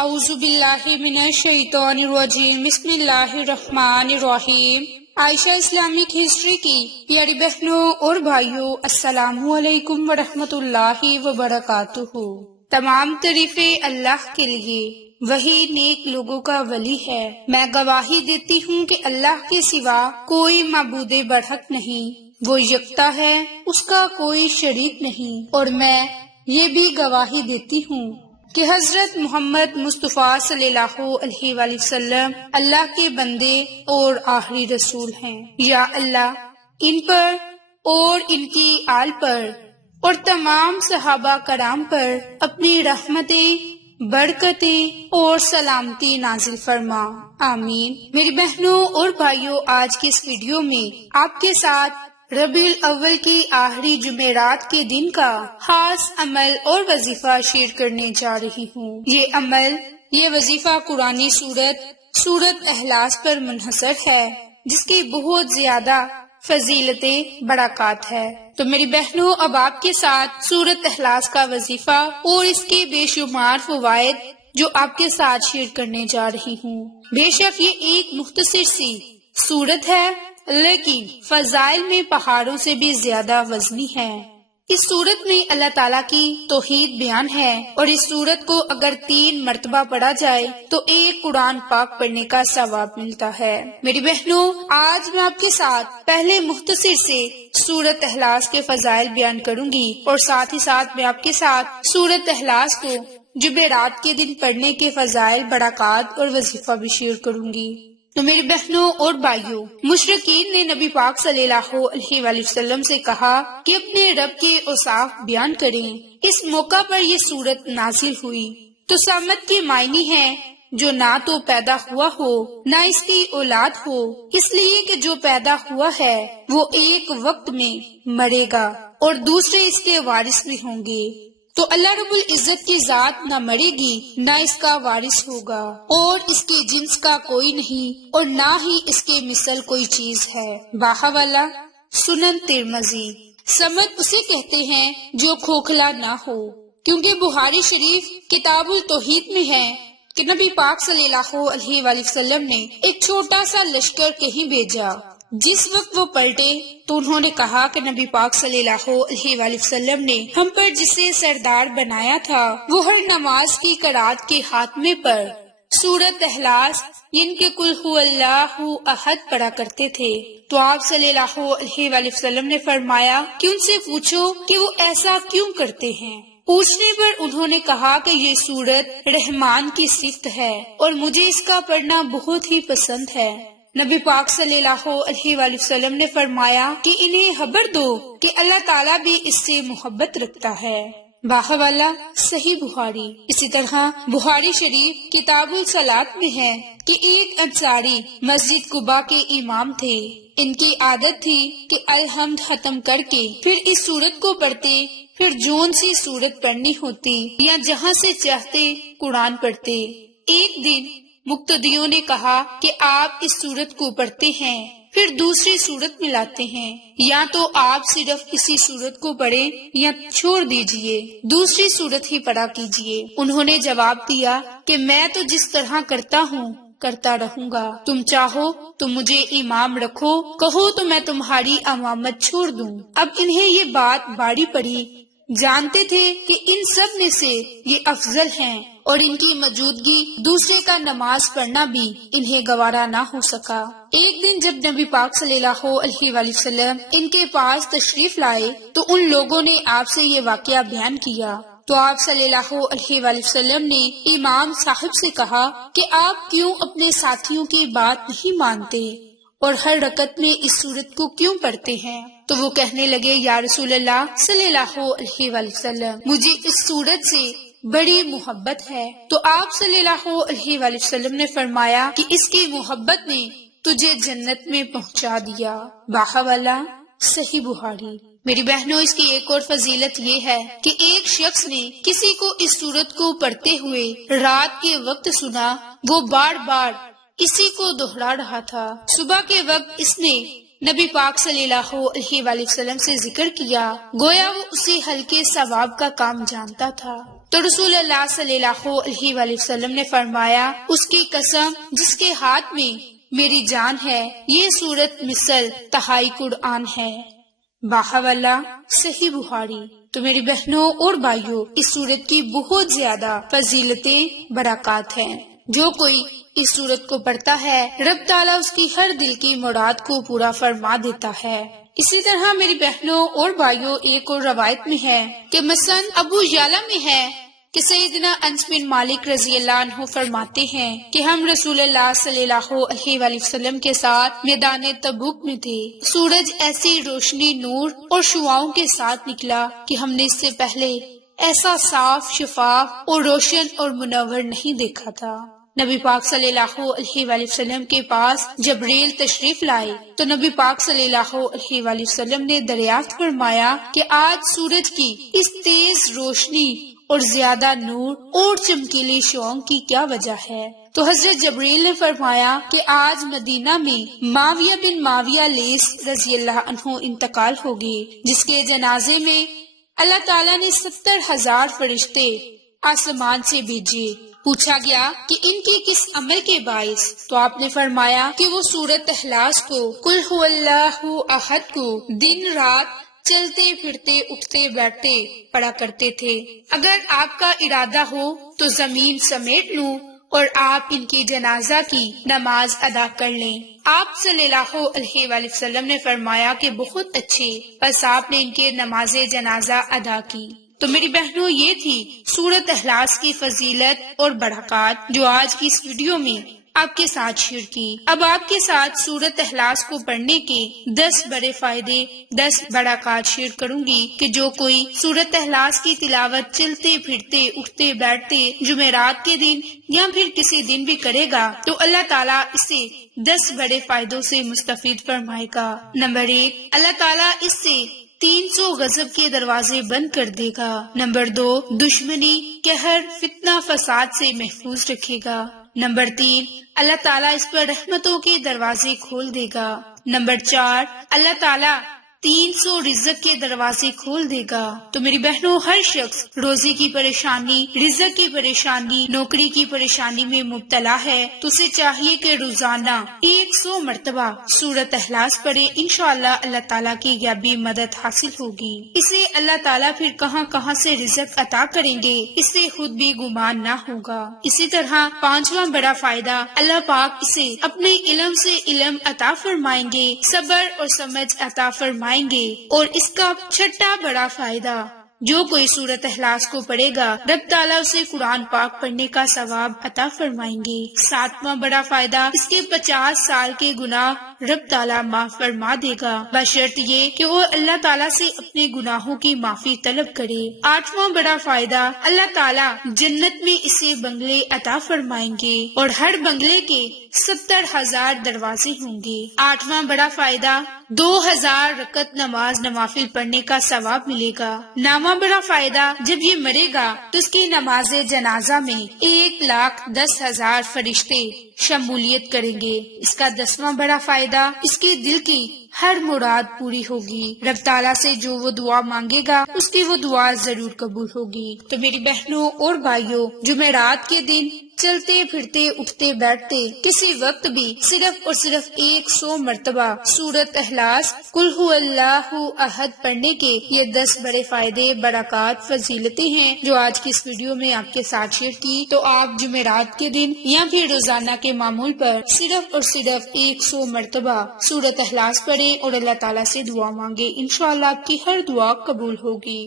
اعوذ باللہ من الشیطان الرجیم، بسم اللہ الرحمن الرحیم۔ عائشہ اسلامک ہسٹری کی پیاری بہنوں اور بھائیوں، السلام علیکم ورحمۃ اللہ وبرکاتہ۔ تمام تعریفیں اللہ کے لیے، وہی نیک لوگوں کا ولی ہے۔ میں گواہی دیتی ہوں کہ اللہ کے سوا کوئی معبود برحق نہیں، وہ یکتا ہے، اس کا کوئی شریک نہیں۔ اور میں یہ بھی گواہی دیتی ہوں کہ حضرت محمد مصطفیٰ صلی اللہ علیہ وآلہ وسلم اللہ کے بندے اور آخری رسول ہیں۔ یا اللہ ان پر اور ان کی آل پر اور تمام صحابہ کرام پر اپنی رحمتیں، برکتیں اور سلامتی نازل فرما، آمین۔ میری بہنوں اور بھائیوں، آج کے اس ویڈیو میں آپ کے ساتھ ربیع الاول کی آخری جمعرات کے دن کا خاص عمل اور وظیفہ شیئر کرنے جا رہی ہوں۔ یہ وظیفہ قرآنی سورت اخلاص پر منحصر ہے، جس کی بہت زیادہ فضیلتیں برکات ہے۔ تو میری بہنوں، اب آپ کے ساتھ سورت اخلاص کا وظیفہ اور اس کے بے شمار فوائد جو آپ کے ساتھ شیئر کرنے جا رہی ہوں۔ بے شک یہ ایک مختصر سی سورت ہے، لیکن فضائل میں پہاڑوں سے بھی زیادہ وزنی ہے۔ اس سورت میں اللہ تعالیٰ کی توحید بیان ہے، اور اس سورت کو اگر 3 مرتبہ پڑھا جائے تو ایک قرآن پاک پڑھنے کا ثواب ملتا ہے۔ میری بہنوں، آج میں آپ کے ساتھ پہلے مختصر سے سورت اخلاص کے فضائل بیان کروں گی، اور ساتھ ہی ساتھ میں آپ کے ساتھ سورت اخلاص کو جمعرات کے دن پڑھنے کے فضائل، برکات اور وظیفہ بھی شیئر کروں گی۔ تو میری بہنوں اور بھائیوں، مشرکین نے نبی پاک صلی اللہ علیہ وآلہ وسلم سے کہا کہ اپنے رب کے اوصاف بیان کریں۔ اس موقع پر یہ سورت نازل ہوئی۔ تو سامت کے معنی ہے جو نہ تو پیدا ہوا ہو نہ اس کی اولاد ہو، اس لیے کہ جو پیدا ہوا ہے وہ ایک وقت میں مرے گا اور دوسرے اس کے وارث بھی ہوں گے۔ تو اللہ رب العزت کی ذات نہ مرے گی نہ اس کا وارث ہوگا، اور اس کے جنس کا کوئی نہیں، اور نہ ہی اس کے مثل کوئی چیز ہے۔ باہوالا سنن ترمذی۔ سمت اسے کہتے ہیں جو کھوکھلا نہ ہو، کیونکہ بخاری شریف کتاب التوحید میں ہے کہ نبی پاک صلی اللہ علیہ وآلہ وسلم نے ایک چھوٹا سا لشکر کہیں بھیجا۔ جس وقت وہ پلٹے تو انہوں نے کہا کہ نبی پاک صلی اللہ علیہ وآلہ وسلم نے ہم پر جسے سردار بنایا تھا وہ ہر نماز کی قرات کے خاتمے پر سورت اخلاص یعنی کہ قل هو اللہ احد پڑھا کرتے تھے۔ تو آپ صلی اللہ علیہ وآلہ وسلم نے فرمایا کہ ان سے پوچھو کہ وہ ایسا کیوں کرتے ہیں۔ پوچھنے پر انہوں نے کہا کہ یہ سورت رحمان کی صفت ہے اور مجھے اس کا پڑھنا بہت ہی پسند ہے۔ نبی پاک صلی اللہ علیہ وآلہ وسلم نے فرمایا کہ انہیں خبر دو کہ اللہ تعالیٰ بھی اس سے محبت رکھتا ہے۔ باہوالا صحیح بخاری۔ اسی طرح بخاری شریف کتاب الصلاۃ میں ہے کہ ایک انصاری مسجد قباء کے امام تھے۔ ان کی عادت تھی کہ الحمد ختم کر کے پھر اس سورت کو پڑھتے، پھر جون سی سورت پڑھنی ہوتی یا جہاں سے چاہتے قرآن پڑھتے۔ ایک دن مقتدیوں نے کہا کہ آپ اس سورت کو پڑھتے ہیں پھر دوسری سورت میں لاتے ہیں، یا تو آپ صرف اسی سورت کو پڑھیں یا چھوڑ دیجئے، دوسری سورت ہی پڑھا کیجئے۔ انہوں نے جواب دیا کہ میں تو جس طرح کرتا ہوں کرتا رہوں گا، تم چاہو تو مجھے امام رکھو، کہو تو میں تمہاری امامت چھوڑ دوں۔ اب انہیں یہ بات بھاری پڑی، جانتے تھے کہ ان سب میں سے یہ افضل ہیں، اور ان کی موجودگی دوسرے کا نماز پڑھنا بھی انہیں گوارا نہ ہو سکا۔ ایک دن جب نبی پاک صلی اللہ علیہ وآلہ وسلم ان کے پاس تشریف لائے تو ان لوگوں نے آپ سے یہ واقعہ بیان کیا۔ تو آپ صلی اللہ علیہ وآلہ وسلم نے امام صاحب سے کہا کہ آپ کیوں اپنے ساتھیوں کی بات نہیں مانتے اور ہر رکعت میں اس سورت کو کیوں پڑھتے ہیں؟ تو وہ کہنے لگے، یا رسول اللہ صلی اللہ علیہ وآلہ وسلم، مجھے اس سورت سے بڑی محبت ہے۔ تو آپ صلی اللہ علیہ وآلہ وسلم نے فرمایا کہ اس کی محبت نے تجھے جنت میں پہنچا دیا۔ باہوالا صحیح بخاری۔ میری بہنوں، اس کی ایک اور فضیلت یہ ہے کہ ایک شخص نے کسی کو اس سورت کو پڑھتے ہوئے رات کے وقت سنا، وہ بار بار اسی کو دہرا رہا تھا۔ صبح کے وقت اس نے نبی پاک صلی اللہ علیہ وآلہ وسلم سے ذکر کیا، گویا وہ اسی ہلکے ثواب کا کام جانتا تھا۔ تو رسول اللہ صلی اللہ علیہ وآلہ وسلم نے فرمایا اس کی قسم جس کے ہاتھ میں میری جان ہے، یہ سورت مثل تہائی قرآن ہے۔ باحوالہ صحیح بخاری۔ تو میری بہنوں اور بھائیوں، اس سورت کی بہت زیادہ فضیلتیں برکات ہیں۔ جو کوئی اس سورت کو پڑھتا ہے رب تعالیٰ اس کی ہر دل کی مراد کو پورا فرما دیتا ہے۔ اسی طرح میری بہنوں اور بھائیوں، ایک اور روایت میں ہے کہ مثلا ابو یعلا میں ہے کہ سیدنا انس بن مالک رضی اللہ عنہ فرماتے ہیں کہ ہم رسول اللہ صلی اللہ علیہ وآلہ وسلم کے ساتھ میدان تبوک میں تھے۔ سورج ایسی روشنی، نور اور شعاؤں کے ساتھ نکلا کہ ہم نے اس سے پہلے ایسا صاف، شفاف اور روشن اور منور نہیں دیکھا تھا۔ نبی پاک صلی اللہ علیہ وآلہ وسلم کے پاس جبریل تشریف لائے تو نبی پاک صلی اللہ علیہ وآلہ وسلم نے دریافت فرمایا کہ آج سورج کی اس تیز روشنی اور زیادہ نور اور چمکیلی شعاؤں کی کیا وجہ ہے؟ تو حضرت جبریل نے فرمایا کہ آج مدینہ میں معاویہ بن معاویہ لیث رضی اللہ عنہ انتقال ہو گئے، جس کے جنازے میں اللہ تعالیٰ نے 70,000 فرشتے آسمان سے بھیجے۔ پوچھا گیا کہ ان کے کس عمل کے باعث؟ تو آپ نے فرمایا کہ وہ سورۃ اخلاص کو، قل هو اللہ احد کو دن رات چلتے پھرتے اٹھتے بیٹھتے پڑھا کرتے تھے۔ اگر آپ کا ارادہ ہو تو زمین سمیٹ لوں اور آپ ان کی جنازہ کی نماز ادا کر لیں۔ آپ صلی اللہ علیہ وآلہ وسلم نے فرمایا کہ بہت اچھے، بس آپ نے ان کے نماز جنازہ ادا کی۔ تو میری بہنوں، یہ تھی سورۃ اخلاص کی فضیلت اور برکات جو آج کی اس ویڈیو میں آپ کے ساتھ شیئر کی۔ اب آپ کے ساتھ سورۃ اخلاص کو پڑھنے کے 10 بڑے فائدے، 10 برکات شیئر کروں گی کہ جو کوئی سورۃ اخلاص کی تلاوت چلتے پھرتے اٹھتے بیٹھتے جمعرات کے دن یا پھر کسی دن بھی کرے گا تو اللہ تعالیٰ اسے 10 بڑے فائدوں سے مستفید فرمائے گا۔ نمبر 1، اللہ تعالیٰ اس سے 300 غضب کے دروازے بند کر دے گا۔ نمبر 2، دشمنی، قہر، فتنہ، فساد سے محفوظ رکھے گا۔ نمبر 3، اللہ تعالیٰ اس پر رحمتوں کے دروازے کھول دے گا۔ نمبر 4، اللہ تعالیٰ 300 رزق کے دروازے کھول دے گا۔ تو میری بہنوں، ہر شخص روزی کی پریشانی، رزق کی پریشانی، نوکری کی پریشانی میں مبتلا ہے تو اسے چاہیے کہ روزانہ 100 مرتبہ سورۃ اخلاص پڑھے۔ انشاءاللہ اللہ تعالیٰ کی غیبی مدد حاصل ہوگی۔ اسے اللہ تعالیٰ پھر کہاں کہاں سے رزق عطا کریں گے، اس سے خود بھی گمان نہ ہوگا۔ اسی طرح 5واں بڑا فائدہ، اللہ پاک اسے اپنے علم سے علم عطا فرمائیں گے، صبر اور سمجھ عطا فرمائیں گے۔ اور اس کا 6واں بڑا فائدہ، جو کوئی سورۃ اخلاص کو پڑھے گا رب تعالیٰ اسے قرآن پاک پڑھنے کا ثواب عطا فرمائیں گے۔ 7واں بڑا فائدہ، اس کے 50 سال کے گناہ رب تعالیٰ معاف فرما دے گا، بشرط یہ کہ وہ اللہ تعالیٰ سے اپنے گناہوں کی معافی طلب کرے۔ 8واں بڑا فائدہ، اللہ تعالیٰ جنت میں اسے بنگلے عطا فرمائیں گے اور ہر بنگلے کے 70,000 دروازے ہوں گے۔ 8واں بڑا فائدہ، 2000 رکعت نماز نوافل پڑھنے کا ثواب ملے گا۔ 9واں بڑا فائدہ، جب یہ مرے گا تو اس کی نماز جنازہ میں 1,10,000 فرشتے شمولیت کریں گے۔ اس کا 10واں بڑا فائدہ، اس کے دل کی ہر مراد پوری ہوگی۔ رب تعالیٰ سے جو وہ دعا مانگے گا اس کی وہ دعا ضرور قبول ہوگی۔ تو میری بہنوں اور بھائیوں، جمعرات کے دن چلتے پھرتے اٹھتے بیٹھتے کسی وقت بھی صرف اور صرف 100 مرتبہ سورۃ اخلاص، قل هو اللہ احد پڑھنے کے یہ 10 بڑے فائدے، برکات، فضیلتیں ہیں جو آج کی اس ویڈیو میں آپ کے ساتھ شیئر کی۔ تو آپ جمعرات کے دن یا پھر روزانہ کے معمول پر صرف اور صرف 100 مرتبہ سورۃ اخلاص پڑھیں اور اللہ تعالیٰ سے دعا مانگے، انشاءاللہ آپ کی ہر دعا قبول ہوگی۔